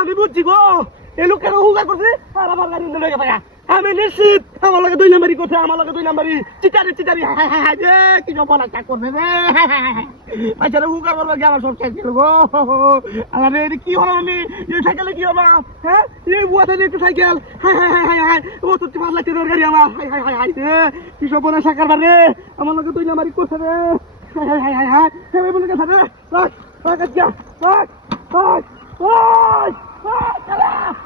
আমি বুঝছি গো এই লোকের হুগার করছে আর আমার গাড়ি নিয়ে গেছে আমি নিশ্চিত আমার লাগে 2 নাম্বারই করছে আমার লাগে 2 নাম্বারই চিটারি চিটারি যে কি সব বলা চাক করবে রে আচ্ছা হুগার করবে কি আমার সব শেষ গেল গো আরে এটা কি হলো আমি এই সাইকেলে কি হলো হ্যাঁ এই বুয়াতে একটু সাইকেল ও তো 5 লাখ টাকার গাড়ি আমার কি সব বলা সাকার বারে আমার লাগে 2 নাম্বারই করছে রে আমি বলে গেছে রে রাখ রাখ আচ্ছা রাখ রাখ রাখ